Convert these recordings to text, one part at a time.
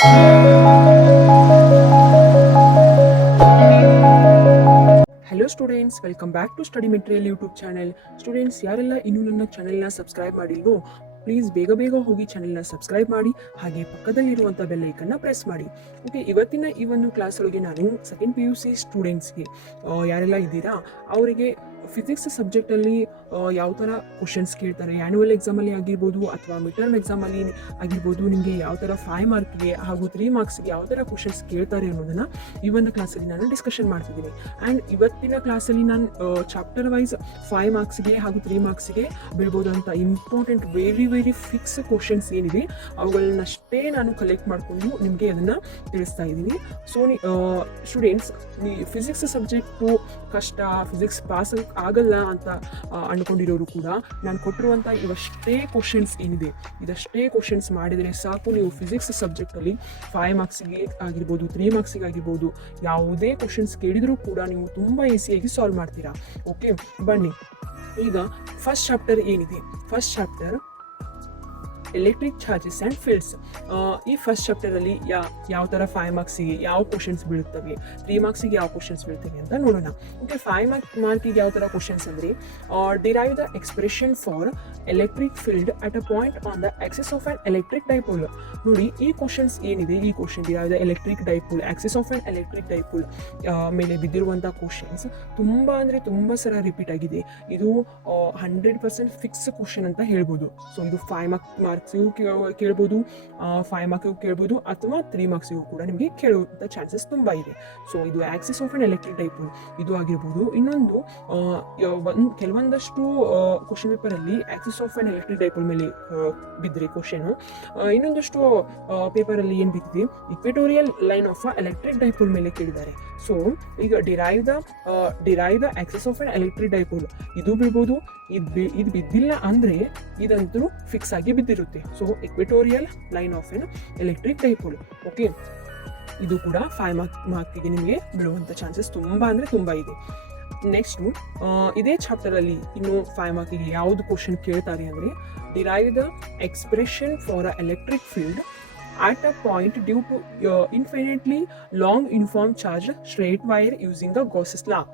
Hello students, welcome back to study material YouTube channel. Students ಯಾರೆಲ್ಲ ಇನ್ನೂ ನನ್ನ ಚಾನೆಲ್ನ ಸಬ್ಸ್ಕ್ರೈಬ್ ಮಾಡಿಲ್ವೋ ಪ್ಲೀಸ್ ಬೇಗ ಬೇಗ ಹೋಗಿ ಚಾನೆಲ್ನ ಸಬ್ಸ್ಕ್ರೈಬ್ ಮಾಡಿ, ಹಾಗೆ ಪಕ್ಕದಲ್ಲಿರುವಂಥ ಬೆಲ್ ಐಕನ್ನ ಪ್ರೆಸ್ ಮಾಡಿ. ಓಕೆ, ಇವತ್ತಿನ ಈ ಒಂದು ಕ್ಲಾಸ್ ಒಳಗೆ ನಾನು ಸೆಕೆಂಡ್ PUC ಸ್ಟೂಡೆಂಟ್ಸ್ಗೆ ಯಾರೆಲ್ಲ ಇದ್ದೀರಾ ಅವರಿಗೆ ಫಿಸಿಕ್ಸ್ ಸಬ್ಜೆಕ್ಟಲ್ಲಿ ಯಾವ ಥರ ಕ್ವಶನ್ಸ್ ಕೇಳ್ತಾರೆ, ಆ್ಯನ್ಯುವಲ್ ಎಕ್ಸಾಮಲ್ಲಿ ಆಗಿರ್ಬೋದು ಅಥವಾ ಮಿಡ್ ಟರ್ಮ್ ಎಕ್ಸಾಮಲ್ಲಿ ಆಗಿರ್ಬೋದು, ನಿಮಗೆ ಯಾವ ಥರ 5 ಮಾರ್ಕ್ಗೆ ಹಾಗೂ 3 ಮಾರ್ಕ್ಸ್ಗೆ ಯಾವ ಥರ ಕ್ವಶನ್ಸ್ ಕೇಳ್ತಾರೆ ಅನ್ನೋದನ್ನು ಈ ಒಂದು ಕ್ಲಾಸಲ್ಲಿ ನಾನು ಡಿಸ್ಕಷನ್ ಮಾಡ್ತಿದ್ದೀನಿ. ಆ್ಯಂಡ್ ಇವತ್ತಿನ ಕ್ಲಾಸಲ್ಲಿ ನಾನು ಚಾಪ್ಟರ್ ವೈಸ್ 5 ಮಾರ್ಕ್ಸ್ಗೆ ಹಾಗೂ 3 ಮಾರ್ಕ್ಸ್ಗೆ ಬೀಳ್ಬೋದು ಅಂತ ಇಂಪಾರ್ಟೆಂಟ್ ವೆರಿ ಫಿಕ್ಸ್ ಕ್ವಶನ್ಸ್ ಏನಿದೆ ಅವುಗಳನ್ನಷ್ಟೇ ನಾನು ಕಲೆಕ್ಟ್ ಮಾಡಿಕೊಂಡು ನಿಮಗೆ ಅದನ್ನು ತಿಳಿಸ್ತಾ ಇದ್ದೀನಿ. ಸೊ ಸ್ಟೂಡೆಂಟ್ಸ್, ಫಿಸಿಕ್ಸ್ ಸಬ್ಜೆಕ್ಟು ಕಷ್ಟ, ಫಿಸಿಕ್ಸ್ ಪಾಸ್ ಆಗಲ್ಲ ಅಂತ ಅಂದ್ಕೊಂಡಿರೋರು ಕೂಡ ನಾನು ಕೊಟ್ಟಿರುವಂಥ ಇವಷ್ಟೇ ಕ್ವಶನ್ಸ್ ಏನಿದೆ ಇದಷ್ಟೇ ಕ್ವಶನ್ಸ್ ಮಾಡಿದರೆ ಸಾಕು, ನೀವು ಫಿಸಿಕ್ಸ್ ಸಬ್ಜೆಕ್ಟಲ್ಲಿ 5 ಮಾರ್ಕ್ಸಿಗೆ ಆಗಿರ್ಬೋದು 3 ಮಾರ್ಕ್ಸಿಗೆ ಆಗಿರ್ಬೋದು ಯಾವುದೇ ಕ್ವಶನ್ಸ್ ಕೇಳಿದರೂ ಕೂಡ ನೀವು ತುಂಬ ಈಸಿಯಾಗಿ ಸಾಲ್ವ್ ಮಾಡ್ತೀರಾ. ಓಕೆ, ಬನ್ನಿ ಈಗ ಫಸ್ಟ್ ಚಾಪ್ಟರ್ ಏನಿದೆ, first chapter electric charges and fields. ಈ ಫಸ್ಟ್ ಚಾಪ್ಟರಲ್ಲಿ ಯಾವ ಥರ 5 ಮಾರ್ಕ್ಸಿಗೆ ಯಾವ ಕ್ವಶನ್ಸ್ ಬೀಳುತ್ತವೆ, 3 ಮಾರ್ಕ್ಸಿಗೆ ಯಾವ ಕ್ವಶನ್ಸ್ ಬೀಳ್ತವೆ ಅಂತ ನೋಡೋಣ. ಓಕೆ, 5 ಮಾರ್ಕಿಗೆ ಯಾವ ಥರ ಕ್ವಶನ್ಸ್ ಅಂದರೆ derive the expression for electric field at a point on the axis of an electric dipole. ನೋಡಿ, ಈ ಕ್ವಶನ್ಸ್ ಏನಿದೆ, ಈ question derive the electric dipole, Axis of an electric dipole ಮೇಲೆ ಬಿದ್ದಿರುವಂಥ ಕ್ವಶನ್ಸ್ ತುಂಬ ಅಂದರೆ ತುಂಬ ಸಲ ರಿಪೀಟ್ ಆಗಿದೆ. ಇದು 100% ಫಿಕ್ಸ್ ಕ್ವಶನ್ ಅಂತ ಹೇಳ್ಬೋದು. ಸೊ ಇದು 5 ಮಾರ್ಕ್ಸಿಗೂ ಕೇಳ್ಬೋದು, 5 ಮಾರ್ಕ್ಸಿಗೂ ಕೇಳ್ಬೋದು ಅಥವಾ 3 ಮಾರ್ಕ್ಸಿಗೂ ಕೂಡ ನಿಮಗೆ ಕೇಳುವಂಥ ಚಾನ್ಸಸ್ ತುಂಬ ಇದೆ. ಸೊ ಇದು axis of an electric dipole ಇದು ಆಗಿರ್ಬೋದು. ಇನ್ನೊಂದು ಕೆಲವೊಂದಷ್ಟು ಕ್ವಶನ್ ಪೇಪರಲ್ಲಿ axis of an electric dipole ಮೇಲೆ ಬಿದ್ದರೆ ಕ್ವಶನು, ಇನ್ನೊಂದಷ್ಟು ಪೇಪರಲ್ಲಿ ಏನು ಬಿದ್ದಿದೆ equatorial line of electric dipole ಮೇಲೆ ಕೇಳಿದ್ದಾರೆ. ಸೊ ಈಗ derive the axis of an electric dipole ಇದು ಬೀಳ್ಬೋದು, ಇದು ಬಿದ್ದಿಲ್ಲ ಅಂದರೆ ಇದಂತೂ ಫಿಕ್ಸ್ ಆಗಿ ಬಿದ್ದಿರುತ್ತೆ. So equatorial line of an electric dipole. Okay, ಇದು ಕೂಡ 5 ಮಾರ್ಕಿಗೆ ನಿಮಗೆ ಬೀಳುವಂಥ ಚಾನ್ಸಸ್ ತುಂಬ ಅಂದರೆ ತುಂಬ ಇದೆ. ನೆಕ್ಸ್ಟು ಇದೇ ಚಾಪ್ಟರಲ್ಲಿ ಇನ್ನು 5 ಮಾರ್ಕಿಗೆ ಯಾವುದು ಕ್ವಶನ್ ಕೇಳ್ತಾರೆ ಅಂದರೆ derive the expression for a electric field at a point due to infinitely long uniform charge straight wire using the Gauss's law.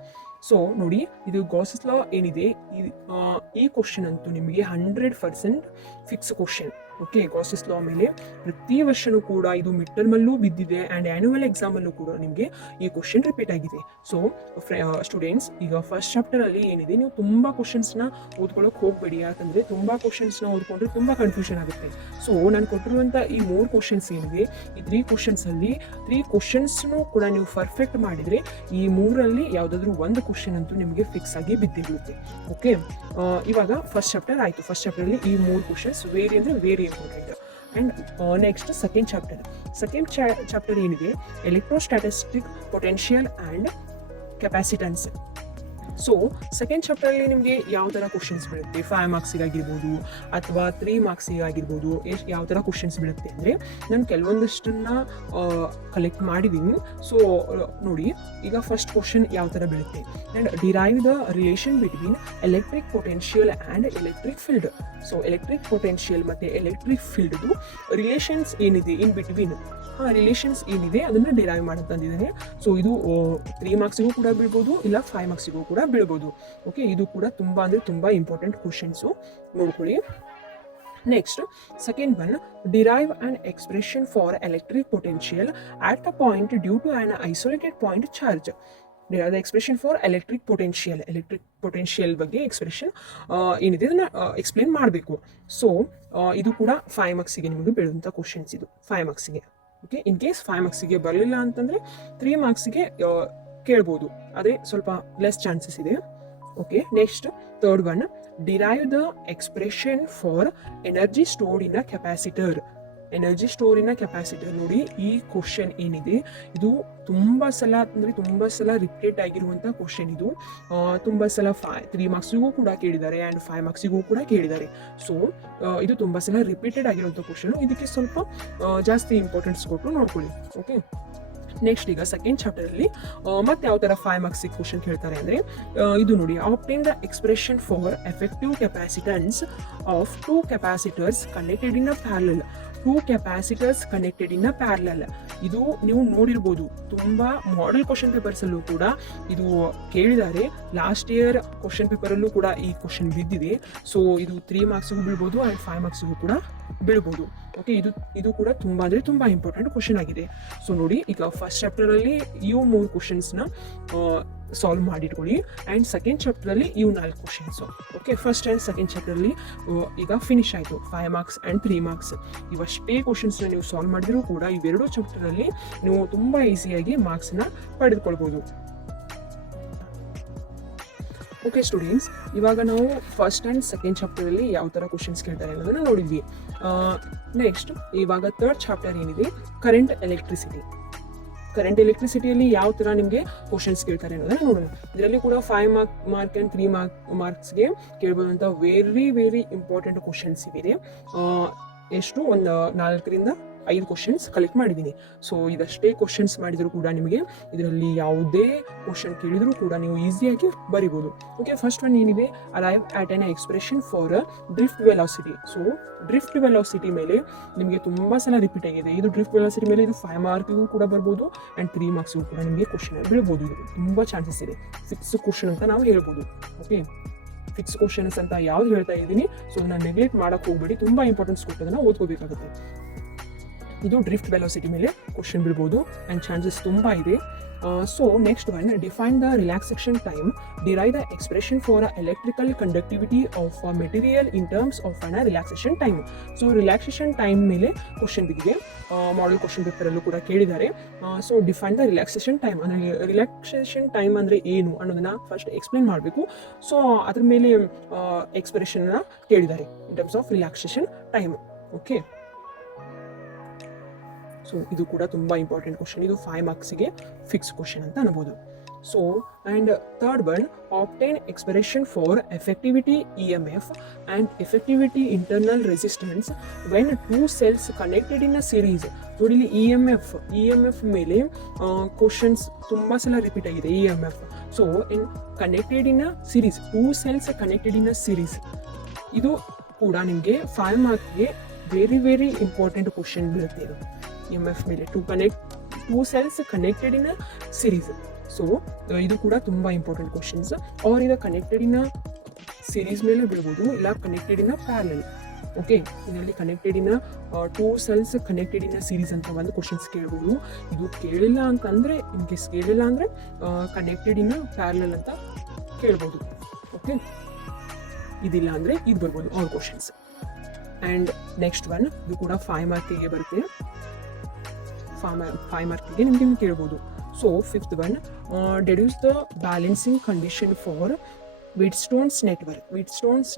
So ನೋಡಿ, ಇದು ಗಾಸಸ್ ಲಾ ಏನಿದೆ ಈ ಕ್ವಶನ್ ಅಂತೂ ನಿಮಗೆ 100% ಫಿಕ್ಸ್ ಕ್ವಶನ್. ಓಕೆ, ಗಾಸಸ್ ಲಾ ಮೇಲೆ ಪ್ರತಿ ವರ್ಷನೂ ಕೂಡ ಇದು ಮಿಡ್ ಟರ್ಮಲ್ಲೂ ಬಿದ್ದಿದೆ ಆ್ಯಂಡ್ ಆ್ಯನ್ಯುವಲ್ ಎಕ್ಸಾಮಲ್ಲೂ ಕೂಡ ನಿಮಗೆ ಈ ಕ್ವಶನ್ ರಿಪೀಟ್ ಆಗಿದೆ. ಸೊ ಸ್ಟೂಡೆಂಟ್ಸ್, ಈಗ ಫಸ್ಟ್ ಚಾಪ್ಟರಲ್ಲಿ ಏನಿದೆ ನೀವು ತುಂಬ ಕ್ವಶನ್ಸ್ನ ಓದ್ಕೊಳ್ಳೋಕೆ ಹೋಗಬೇಡಿ, ಯಾಕಂದರೆ ತುಂಬ ಕ್ವಶನ್ಸ್ನ ಓದ್ಕೊಂಡ್ರೆ ತುಂಬ ಕನ್ಫ್ಯೂಷನ್ ಆಗುತ್ತೆ. ಸೊ ನಾನು ಕೊಟ್ಟಿರುವಂಥ ಈ 3 ಕ್ವಶನ್ಸ್ ಏನಿದೆ, ಈ 3 ಕ್ವಶನ್ಸಲ್ಲಿ 3 ಕ್ವಶನ್ಸ್ನೂ ಕೂಡ ನೀವು ಪರ್ಫೆಕ್ಟ್ ಮಾಡಿದರೆ ಈ 3ರಲ್ಲಿ ಯಾವುದಾದ್ರೂ ಒಂದು ಕ್ವಶನ್ ಅಂತೂ ನಿಮಗೆ ಫಿಕ್ಸ್ ಆಗಿ ಬಿದ್ದಿರುತ್ತೆ. ಓಕೆ, ಇವಾಗ ಫಸ್ಟ್ ಚಾಪ್ಟರ್ ಆಯಿತು. ಫಸ್ಟ್ ಚಾಪ್ಟರಲ್ಲಿ ಈ 3 ಕ್ವಶನ್ಸ್ ವೆರಿ ಅಂದರೆ very important. And next second chapter ಏನಿದೆ electrostatic potential and capacitance. So second ಚಾಪ್ಟರಲ್ಲಿ ನಿಮಗೆ ಯಾವ ಥರ ಕ್ವಶನ್ಸ್ ಬೀಳುತ್ತೆ, 5 ಮಾರ್ಕ್ಸಿಗಾಗಿರ್ಬೋದು ಅಥವಾ 3 ಮಾರ್ಕ್ಸಿಗಾಗಿರ್ಬೋದು, ಯಾವ ಥರ ಕ್ವಶನ್ಸ್ ಬೀಳುತ್ತೆ ಅಂದರೆ ನಾನು ಕೆಲವೊಂದಷ್ಟನ್ನು ಕಲೆಕ್ಟ್ ಮಾಡಿದ್ದೀನಿ. ಸೊ ನೋಡಿ, ಈಗ ಫಸ್ಟ್ ಕ್ವಶನ್ ಯಾವ ಥರ ಬೀಳುತ್ತೆ, and derive the relation between electric potential and electric field. So electric potential ಮತ್ತು ಎಲೆಕ್ಟ್ರಿಕ್ ಫೀಲ್ಡ್ದು ರಿಲೇಷನ್ಸ್ ಏನಿದೆ ಇನ್ ಬಿಟ್ವೀನ್, ರಿಲೇಷನ್ಸ್ ಏನಿದೆ ಅದನ್ನು ಡಿರೈವ್ ಮಾಡಂತಂದಿದ್ದೇನೆ. ಸೊ ಇದು 3 ಮಾರ್ಕ್ಸಿಗೂ ಕೂಡ ಬೀಳ್ಬೋದು, ಇಲ್ಲ 5 ಮಾರ್ಕ್ಸಿಗೂ ಕೂಡ ಬೀಳ್ಬೋದು. ಓಕೆ, ಇದು ಕೂಡ ತುಂಬ ಅಂದರೆ ತುಂಬ ಇಂಪಾರ್ಟೆಂಟ್ ಕ್ವಶನ್ಸು, ನೋಡ್ಕೊಳ್ಳಿ. Next second one, derive an expression for electric potential at a point due to an isolated point charge. Derive the expression for electric potential ಬಗ್ಗೆ ಎಕ್ಸ್ಪ್ರೆಷನ್ ಏನಿದೆ ಅದನ್ನು ಎಕ್ಸ್ಪ್ಲೇನ್ ಮಾಡಬೇಕು. ಸೊ ಇದು ಕೂಡ 5 ಮಾರ್ಕ್ಸಿಗೆ ನಿಮಗೆ ಬೀಳುವಂಥ ಕ್ವಶನ್ಸ್, ಇದು 5 ಮಾರ್ಕ್ಸಿಗೆ. ಓಕೆ, ಇನ್ ಕೇಸ್ 5 ಮಾರ್ಕ್ಸಿಗೆ ಬರಲಿಲ್ಲ ಅಂತಂದರೆ 3 ಮಾರ್ಕ್ಸಿಗೆ ಕೇಳ್ಬೋದು, ಅದೇ ಸ್ವಲ್ಪ ಲೆಸ್ ಚಾನ್ಸಸ್ ಇದೆ. Okay, next third one, derive the expression for energy stored in a capacitor. Energy store in a capacitor. ನೋಡಿ, ಈ ಕ್ವಶನ್ ಏನಿದೆ ಇದು ತುಂಬ ಸಲ ರಿಪೀಟ್ ಆಗಿರುವಂಥ ಕ್ವಶನ್. ಇದು ತುಂಬ ಸಲ 3 ಮಾರ್ಕ್ಸಿಗೂ ಕೂಡ ಕೇಳಿದ್ದಾರೆ ಆ್ಯಂಡ್ 5 ಮಾರ್ಕ್ಸಿಗೂ ಕೂಡ ಕೇಳಿದ್ದಾರೆ. ಸೊ ಇದು ತುಂಬ ಸಲ ರಿಪೀಟೆಡ್ ಆಗಿರುವಂಥ ಕ್ವಶನು, ಇದಕ್ಕೆ ಸ್ವಲ್ಪ ಜಾಸ್ತಿ ಇಂಪಾರ್ಟೆನ್ಸ್ ಕೊಟ್ಟು ನೋಡ್ಕೊಳ್ಳಿ. ಓಕೆ, ನೆಕ್ಸ್ಟ್ ಈಗ ಸೆಕೆಂಡ್ ಚಾಪ್ಟರಲ್ಲಿ ಮತ್ತೆ ಯಾವ ಥರ 5 ಮಾರ್ಕ್ಸಿಗೆ ಕ್ವಶನ್ ಕೇಳ್ತಾರೆ ಅಂದರೆ ಇದು ನೋಡಿ, obtain the expression for effective capacitance of 2 capacitors connected in a parallel. 2 capacitors connected in a parallel. ಇದು ನೀವು ನೋಡಿರ್ಬೋದು, ತುಂಬ ಮಾಡೆಲ್ ಕ್ವಶನ್ ಪೇಪರ್ಸಲ್ಲೂ ಕೂಡ ಇದು ಕೇಳಿದ್ದಾರೆ. ಲಾಸ್ಟ್ ಇಯರ್ ಕ್ವಶನ್ ಪೇಪರಲ್ಲೂ ಕೂಡ ಈ ಕ್ವಶನ್ ಬಿದ್ದಿದೆ. ಸೊ ಇದು 3 ಮಾರ್ಕ್ಸಿಗೂ ಬೀಳ್ಬೋದು ಆ್ಯಂಡ್ 5 ಮಾರ್ಕ್ಸಿಗೂ ಕೂಡ ಬೀಳ್ಬೋದು. ಓಕೆ, ಇದು ಕೂಡ ತುಂಬ ಅಂದರೆ ತುಂಬ ಇಂಪಾರ್ಟೆಂಟ್ ಕ್ವಶನ್ ಆಗಿದೆ. ಸೊ ನೋಡಿ, ಈಗ ಫಸ್ಟ್ ಚಾಪ್ಟರಲ್ಲಿ ಇವು 3 ಕ್ವಶನ್ಸ್ನ ಸಾಲ್ವ್ ಮಾಡಿಟ್ಕೊಳ್ಳಿ ಆ್ಯಂಡ್ ಸೆಕೆಂಡ್ ಚಾಪ್ಟರಲ್ಲಿ ಇವು 4 questions. Okay, first and second ಚಾಪ್ಟರಲ್ಲಿ ಈಗ ಫಿನಿಶ್ ಆಯಿತು. 5 ಮಾರ್ಕ್ಸ್ ಆ್ಯಂಡ್ 3 ಮಾರ್ಕ್ಸ್ ಇವಷ್ಟೇ ಕ್ವಶನ್ಸ್ನ ನೀವು ಸಾಲ್ವ್ ಮಾಡಿದರೂ ಕೂಡ ಇವೆರಡು ಚಾಪ್ಟರಲ್ಲಿ ನೀವು ತುಂಬ ಈಸಿಯಾಗಿ ಮಾರ್ಕ್ಸ್ನ ಪಡೆದುಕೊಳ್ಬೋದು. ಓಕೆ ಸ್ಟೂಡೆಂಟ್ಸ್, ಇವಾಗ ನಾವು ಫಸ್ಟ್ ಆ್ಯಂಡ್ ಸೆಕೆಂಡ್ ಚಾಪ್ಟರಲ್ಲಿ ಯಾವ ಥರ ಕ್ವಶನ್ಸ್ ಕೇಳ್ತಾರೆ ಅನ್ನೋದನ್ನು ನೋಡಿದ್ವಿ. ನೆಕ್ಸ್ಟ್ ಇವಾಗ ಥರ್ಡ್ ಚಾಪ್ಟರ್ ಏನಿದೆ, ಕರೆಂಟ್ ಎಲೆಕ್ಟ್ರಿಸಿಟಿ. ಕರೆಂಟ್ ಎಲೆಕ್ಟ್ರಿಸಿಟಿಯಲ್ಲಿ ಯಾವ ಥರ ನಿಮಗೆ ಕ್ವಶನ್ಸ್ ಕೇಳ್ತಾರೆ ಅನ್ನೋದನ್ನ ನೋಡೋಣ. ಇದರಲ್ಲಿ ಕೂಡ 5 ಮಾರ್ಕ್ ಆ್ಯಂಡ್ 3 ಮಾರ್ಕ್ಸ್ಗೆ ಕೇಳ್ಬೋದಂಥ ವೆರಿ ಇಂಪಾರ್ಟೆಂಟ್ ಕ್ವಶನ್ಸ್ ಇವೆ. ಎಷ್ಟು ಒಂದು 4ರಿಂದ 5 ಕ್ವಶನ್ಸ್ ಕಲೆಕ್ಟ್ ಮಾಡಿದ್ದೀನಿ. ಸೊ ಇದಷ್ಟೇ ಕ್ವಶನ್ಸ್ ಮಾಡಿದರೂ ಕೂಡ ನಿಮಗೆ ಇದರಲ್ಲಿ ಯಾವುದೇ ಕ್ವಶನ್ ಕೇಳಿದರೂ ಕೂಡ ನೀವು ಈಸಿಯಾಗಿ ಬರಿಬೋದು. ಓಕೆ, ಫಸ್ಟ್ ಒನ್ ಏನಿದೆ, arrive at an expression for drift velocity. So drift velocity ಮೇಲೆ ನಿಮಗೆ ತುಂಬ ಸಲ ರಿಪೀಟ್ ಆಗಿದೆ. ಇದು ಡ್ರಿಫ್ಟ್ ವೆಲಾಸಿಟಿ ಮೇಲೆ ಇದು 5 ಮಾರ್ಕ್ಗೂ ಕೂಡ ಬರ್ಬೋದು ಆ್ಯಂಡ್ 3 ಮಾರ್ಕ್ಸ್ಗೂ ಕೂಡ ನಿಮಗೆ ಕ್ವಶನ್ ಬೀಳ್ಬೋದು. ಇದು ತುಂಬ ಚಾನ್ಸಸ್ ಇದೆ. ಫಿಕ್ಸ್ ಕ್ವಶನ್ ಅಂತ ನಾವು ಹೇಳ್ಬೋದು. ಓಕೆ, ಫಿಕ್ಸ್ ಕ್ವಶನ್ಸ್ ಅಂತ ಯಾವ್ದು ಹೇಳ್ತಾ ಇದ್ದೀನಿ, ಸೊ ನಾನು ನೆಗ್ಲೆಕ್ಟ್ ಮಾಡೋಕ್ಕೆ ಹೋಗ್ಬೇಡಿ. ತುಂಬ ಇಂಪಾರ್ಟೆನ್ಸ್ ಕೊಟ್ಟದನ್ನು ಓದ್ಕೋಬೇಕಾಗುತ್ತೆ. ಇದು ಡ್ರಿಫ್ಟ್ ವೆಲಾಸಿಟಿ ಮೇಲೆ ಕ್ವಶನ್ ಬೀಳ್ಬೋದು ಆ್ಯಂಡ್ ಚಾನ್ಸಸ್ ತುಂಬ ಇದೆ. So next one, define the relaxation time, derive the expression for electrical conductivity of a material in terms of an relaxation time. So relaxation time ಮೇಲೆ question ಬಿದ್ದಿದೆ. Model question ಪೇಪರಲ್ಲೂ ಕೂಡ ಕೇಳಿದ್ದಾರೆ. So define the relaxation time ಅಂದರೆ relaxation time ಅಂದರೆ ಏನು ಅನ್ನೋದನ್ನ first explain ಮಾಡಬೇಕು. So ಅದ್ರ ಮೇಲೆ ಎಕ್ಸ್ಪ್ರೆಷನ್ನ ಕೇಳಿದ್ದಾರೆ in terms of relaxation time. Okay, so ಇದು ಕೂಡ ತುಂಬ ಇಂಪಾರ್ಟೆಂಟ್ ಕ್ವಶನ್. ಇದು 5 ಮಾರ್ಕ್ಸಿಗೆ ಫಿಕ್ಸ್ ಕ್ವಶನ್ ಅಂತ ಅನ್ಬೋದು. So and third one, obtain expression for effectivity EMF and effectivity internal resistance when 2 cells connected in a series. ನೋಡಿ, ಇಲ್ಲಿ EMF ಮೇಲೆ questions ತುಂಬ ಸಲ ರಿಪೀಟ್ ಆಗಿದೆ. EMF, so in connected in a series, 2 cells connected in a series, ಇದು ಕೂಡ ನಿಮಗೆ 5 ಮಾರ್ಕ್ಗೆ very important question ಬೀಳುತ್ತೆ. ಇದು EMF ಮೇಲೆ 2 cells connected in a series. So ಇದು ಕೂಡ ತುಂಬ ಇಂಪಾರ್ಟೆಂಟ್ ಕ್ವಶನ್ಸ್. ಅವ್ರು ಈಗ ಕನೆಕ್ಟೆಡ್ ಇನ್ ಅ ಸೀರೀಸ್ ಮೇಲೆ ಬೀಳ್ಬೋದು, ಇಲ್ಲ connected in a parallel. Okay, ಇದರಲ್ಲಿ connected in 2 cells connected in a series ಅಂತ ಒಂದು ಕ್ವಶನ್ಸ್ ಕೇಳ್ಬೋದು. ಇದು ಕೇಳಿಲ್ಲ ಅಂತಂದರೆ, ಇನ್ ಕೇಸ್ ಕೇಳಿಲ್ಲ ಅಂದರೆ ಕನೆಕ್ಟೆಡ್ ಇನ್ ಅ ಪ್ಯಾರಲಲ್ ಅಂತ ಕೇಳ್ಬೋದು. ಓಕೆ, ಇದಿಲ್ಲ ಅಂದರೆ ಇದು ಬರ್ಬೋದು all questions. And next one, ಇದು ಕೂಡ 5 ಮಾರ್ಕಿಗೆ ಬರುತ್ತೆ. 5 ಮಾರ್ಕಿಗೆ ನಿಮಗೆ ಕೇಳ್ಬೋದು. So fifth one, deduce the balancing condition for Wheatstone's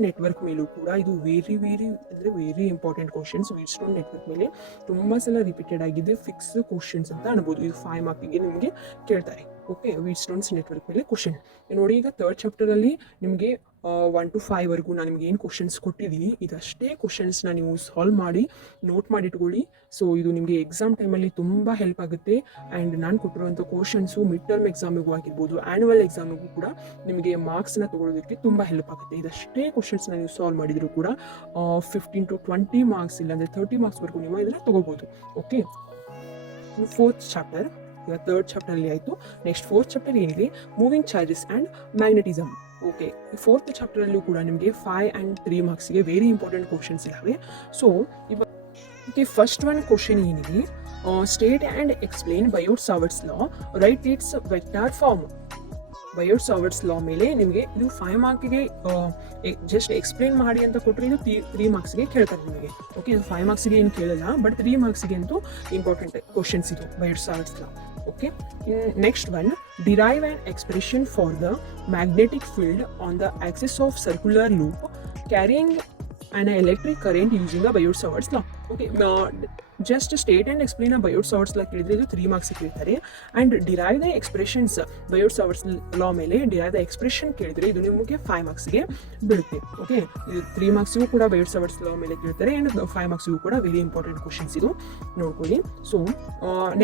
network ಮೇಲೂ ಕೂಡ ಇದು ವೆರಿ ಇಂಪಾರ್ಟೆಂಟ್ ಕ್ವಶನ್ಸ್. ವಿಟ್ಸ್ಟೋನ್ ನೆಟ್ವರ್ಕ್ ಮೇಲೆ ತುಂಬ ಸಲ ರಿಪೀಟೆಡ್ ಆಗಿದೆ. ಫಿಕ್ಸ್ ಕ್ವಶನ್ಸ್ ಅಂತ ಅನ್ಬೋದು. ಇದು 5 ಮಾರ್ಕಿಗೆ ನಿಮಗೆ ಕೇಳ್ತಾರೆ. ಓಕೆ, ವಿಟ್ಸ್ಟೋನ್ಸ್ ನೆಟ್ವರ್ಕ್ ಮೇಲೆ ಕ್ವಶನ್ ನೋಡಿ. ಈಗ ಥರ್ಡ್ ಚಾಪ್ಟರಲ್ಲಿ ನಿಮಗೆ 1 to 5 ವರೆಗೂ ನಾನು ನಿಮ್ಗೆ ಏನು ಕ್ವಶನ್ಸ್ ಕೊಟ್ಟಿದ್ದೀನಿ, ಇದಷ್ಟೇ ಕ್ವಶನ್ಸ್ನ ನೀವು ಸಾಲ್ವ್ ಮಾಡಿ ನೋಟ್ ಮಾಡಿಟ್ಕೊಳ್ಳಿ. ಸೊ ಇದು ನಿಮಗೆ ಎಕ್ಸಾಮ್ ಟೈಮಲ್ಲಿ ತುಂಬ ಹೆಲ್ಪ್ ಆಗುತ್ತೆ. ಆ್ಯಂಡ್ ನಾನು ಕೊಟ್ಟಿರುವಂಥ ಕ್ವಶನ್ಸು ಮಿಡ್ ಟರ್ಮ್ ಎಕ್ಸಾಮಿಗೂ ಆಗಿರ್ಬೋದು, ಆ್ಯನ್ಯುವಲ್ ಎಕ್ಸಾಮಿಗೂ ಕೂಡ ನಿಮಗೆ ಮಾರ್ಕ್ಸ್ನ ತೊಗೊಳೋದಕ್ಕೆ ತುಂಬ ಹೆಲ್ಪ್ ಆಗುತ್ತೆ. ಇದಷ್ಟೇ ಕ್ವಶನ್ಸ್ನ ನೀವು ಸಾಲ್ವ್ ಮಾಡಿದರೂ ಕೂಡ 15 to 20 ಮಾರ್ಕ್ಸ್, ಇಲ್ಲಾಂದರೆ 30 ಮಾರ್ಕ್ಸ್ವರೆಗೂ ನೀವು ಇದನ್ನು ತೊಗೋಬೋದು. ಓಕೆ, ಫೋರ್ತ್ ಚಾಪ್ಟರ್ ಈಗ ಥರ್ಡ್ ಚಾಪ್ಟರಲ್ಲಿ ಆಯಿತು. ನೆಕ್ಸ್ಟ್ ಫೋರ್ತ್ ಚಾಪ್ಟರ್ ಏನಿದೆ, moving charges and magnetism. Okay, ಈ ಫೋರ್ತ್ ಚಾಪ್ಟರಲ್ಲೂ ಕೂಡ ನಿಮಗೆ 5 and 3 ಮಾರ್ಕ್ಸ್ಗೆ ವೆರಿ ಇಂಪಾರ್ಟೆಂಟ್ ಕ್ವಶನ್ಸ್ ಇದ್ದಾವೆ. ಸೊ ಇವಾಗ ಓಕೆ, ಫಸ್ಟ್ ಒನ್ ಕ್ವಶನ್ ಏನಿದೆ, state and explain Biot Savart's law, write its vector form. Biot Savart's law ಮೇಲೆ ನಿಮಗೆ ಇದು 5 ಮಾರ್ಕಿಗೆ ಜಸ್ಟ್ ಎಕ್ಸ್ಪ್ಲೇನ್ ಮಾಡಿ ಅಂತ ಕೊಟ್ಟರೆ ಇದು 3 ಮಾರ್ಕ್ಸ್ಗೆ ಕೇಳ್ತಾರೆ ನಿಮಗೆ. ಓಕೆ, ಇದು 5 ಮಾರ್ಕ್ಸ್ಗೆ ಏನು ಕೇಳಲ್ಲ, ಬಟ್ 3 ಮಾರ್ಕ್ಸ್ಗೆ ಅಂತೂ ಇಂಪಾರ್ಟೆಂಟ್ ಕ್ವಶನ್ಸ್ ಇದು ಬಯೋಟ್-ಸಾವರ್ಟ್ಸ್ ಲಾ. Okay, next one, derive an expression for the magnetic field on the axis of circular loop carrying an electric current using a Biot Savart's law. Okay, just state and explain a Biot Savart's law ಕೇಳಿದ್ರೆ ಇದು 3 marks ಕೇಳ್ತಾರೆ. And derive the expressions Biot Savart's ಲಾ ಮೇಲೆ derive the expression ಕೇಳಿದ್ರೆ ಇದು ನಿಮಗೆ 5 ಮಾರ್ಕ್ಸ್ಗೆ ಬೀಳುತ್ತೆ. Okay, ಇದು 3 ಮಾರ್ಕ್ಸ್ಗೂ ಕೂಡ Biot Savart's ಲಾ ಮೇಲೆ ಕೇಳ್ತಾರೆ ಆ್ಯಂಡ್ 5 ಮಾರ್ಕ್ಸ್ಗೂ ಕೂಡ ವೆರಿ ಇಂಪಾರ್ಟೆಂಟ್ ಕ್ವಶನ್ಸ್ ಇದು ನೋಡ್ಕೊಳ್ಳಿ. So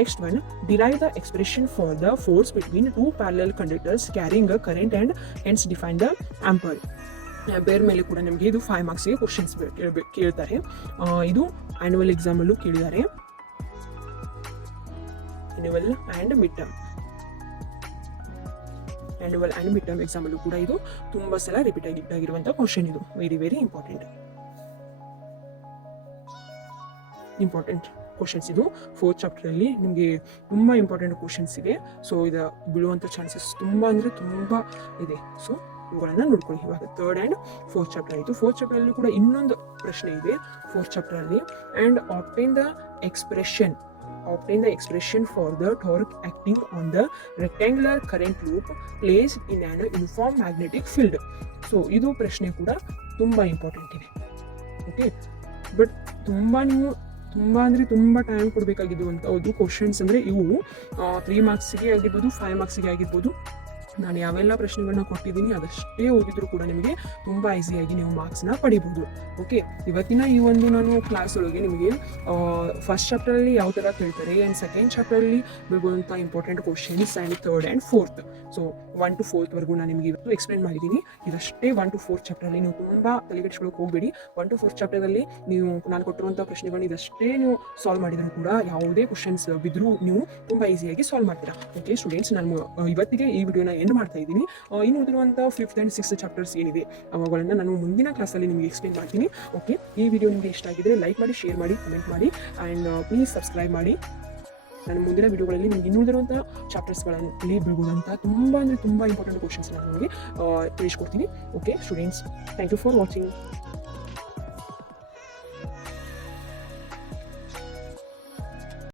next one, derive the expression for the force between 2 parallel conductors carrying a current and hence define the ampere. ಬೇರೆ ಮೇಲೆ ಕೂಡ ನಮಗೆ ಇದು 5 ಮಾರ್ಕ್ಸ್ಗೆ ಕ್ವಶನ್ಸ್ ಕೇಳ್ತಾರೆ. ಇದು ಆ್ಯನ್ಯುವಲ್ ಎಕ್ಸಾಮಲ್ಲೂ ಕೇಳಿದ್ದಾರೆ, ಆ್ಯನ್ಯುವಲ್ ಆ್ಯಂಡ್ ಮಿಡ್ ಟರ್ಮ್ ಎಕ್ಸಾಮಲ್ಲೂ ಕೂಡ ಇದು ತುಂಬ ಸಲ ರಿಪೀಟ್ ಆಗಿರುವಂಥ ಕ್ವಶನ್. ಇದು ವೆರಿ ವೆರಿ ಇಂಪಾರ್ಟೆಂಟ್ ಕ್ವಶನ್ಸ್. ಇದು 4th ಚಾಪ್ಟರಲ್ಲಿ ನಿಮಗೆ ತುಂಬ ಇಂಪಾರ್ಟೆಂಟ್ ಕ್ವಶನ್ಸ್ ಇದೆ. ಸೊ ಇದು ಬೀಳುವಂಥ ಚಾನ್ಸಸ್ ತುಂಬ ಅಂದರೆ ತುಂಬ ಇದೆ. ಸೊ ಇವುಗಳನ್ನು ನೋಡ್ಕೊಳ್ಳಿ. ಇವಾಗ 3rd ಆ್ಯಂಡ್ 4th ಚಾಪ್ಟರ್ ಆಯಿತು. 4th ಚಾಪ್ಟರಲ್ಲಿ ಕೂಡ ಇನ್ನೊಂದು ಪ್ರಶ್ನೆ ಇದೆ 4th ಚಾಪ್ಟರಲ್ಲಿ. And obtain the expression for the torque acting on the rectangular current loop placed in an uniform magnetic field. So ಇದು ಪ್ರಶ್ನೆ ಕೂಡ ತುಂಬ ಇಂಪಾರ್ಟೆಂಟ್ ಇದೆ. ಓಕೆ, ಬಟ್ ತುಂಬ ಟೈಮ್ ಕೊಡಬೇಕಾಗಿದ್ದು ಅಂತ ಅದು ಕ್ವಶನ್ಸ್ ಅಂದರೆ ಇವು 3 ಮಾರ್ಕ್ಸಿಗೆ ಆಗಿರ್ಬೋದು, 5 ಮಾರ್ಕ್ಸಿಗೆ ಆಗಿರ್ಬೋದು. ನಾನು ಯಾವೆಲ್ಲ ಪ್ರಶ್ನೆಗಳನ್ನ ಕೊಟ್ಟಿದ್ದೀನಿ ಅದಷ್ಟೇ ಓದಿದ್ರು ಕೂಡ ನಿಮಗೆ ತುಂಬ ಈಸಿಯಾಗಿ ನೀವು ಮಾರ್ಕ್ಸ್ನ ಪಡಿಬೋದು. ಓಕೆ, ಇವತ್ತಿನ ಈ ಒಂದು ನಾನು ಕ್ಲಾಸ್ ಒಳಗೆ ನಿಮಗೆ ಫಸ್ಟ್ ಚಾಪ್ಟರಲ್ಲಿ ಯಾವ ಥರ ಕೇಳ್ತಾರೆ ಆ್ಯಂಡ್ ಸೆಕೆಂಡ್ ಚಾಪ್ಟರಲ್ಲಿ ಬರುವಂಥ important questions and 3rd and 4th, so 1 to 4th ವರೆಗೂ ನಾನು ನಿಮಗೆ ಇವತ್ತು ಎಕ್ಸ್ಪ್ಲೇನ್ ಮಾಡಿದ್ದೀನಿ. ಇದಷ್ಟೇ 1 to 4th ಚಾಪ್ಟರಲ್ಲಿ ನೀವು ತುಂಬ ತಲೆಗೆಡಿಸ್ಕೊಳ್ಳೋಕೆ ಹೋಗಬೇಡಿ. 1 to 4th ಚಾಪ್ಟರಲ್ಲಿ ನೀವು ನಾನು ಕೊಟ್ಟಿರುವಂಥ ಪ್ರಶ್ನೆಗಳನ್ನ ಇದಷ್ಟೇ ನೀವು ಸಾಲ್ವ್ ಮಾಡಿದರೂ ಕೂಡ ಯಾವುದೇ ಕ್ವಶನ್ಸ್ ಬಿದ್ದರೂ ನೀವು ತುಂಬ ಈಸಿಯಾಗಿ ಸಾಲ್ವ್ ಮಾಡ್ತೀರಾ. ಓಕೆ ಸ್ಟೂಡೆಂಟ್ಸ್, ನಾನು ಇವತ್ತಿಗೆ ಈ ವಿಡಿಯೋನ ಎಂಡ್ ಮಾಡ್ತಾ ಇದ್ದೀನಿ. ಇನ್ನು ಉಳಿದಿರುವಂಥ 5th ಆ್ಯಂಡ್ 6th ಚಾಪ್ಟರ್ಸ್ ಏನಿದೆ ಅವುಗಳನ್ನು ನಾನು ಮುಂದಿನ ಕ್ಲಾಸಲ್ಲಿ ನಿಮಗೆ ಎಕ್ಸ್ಪ್ಲೇನ್ ಮಾಡ್ತೀನಿ. ಓಕೆ, ಈ ವಿಡಿಯೋ ನಿಮಗೆ ಇಷ್ಟ ಆಗಿದ್ರೆ ಲೈಕ್ ಮಾಡಿ, ಶೇರ್ ಮಾಡಿ, ಕಮೆಂಟ್ ಮಾಡಿ ಆ್ಯಂಡ್ ಪ್ಲೀಸ್ ಸಬ್ಸ್ಕ್ರೈಬ್ ಮಾಡಿ. ನಾನು ಮುಂದಿನ ವಿಡಿಯೋಗಳಲ್ಲಿ ನಿಮಗೆ ಇನ್ನುಳಿದಿರುವಂಥ ಚಾಪ್ಟರ್ಸ್ಗಳಲ್ಲಿ ಬೀಳುವಂಥ ತುಂಬ ಇಂಪಾರ್ಟೆಂಟ್ ಕ್ವಶನ್ಸ್ ನಾನು ನಿಮಗೆ ತಿಳಿಸ್ಕೊಡ್ತೀನಿ. Okay students, thank you for watching.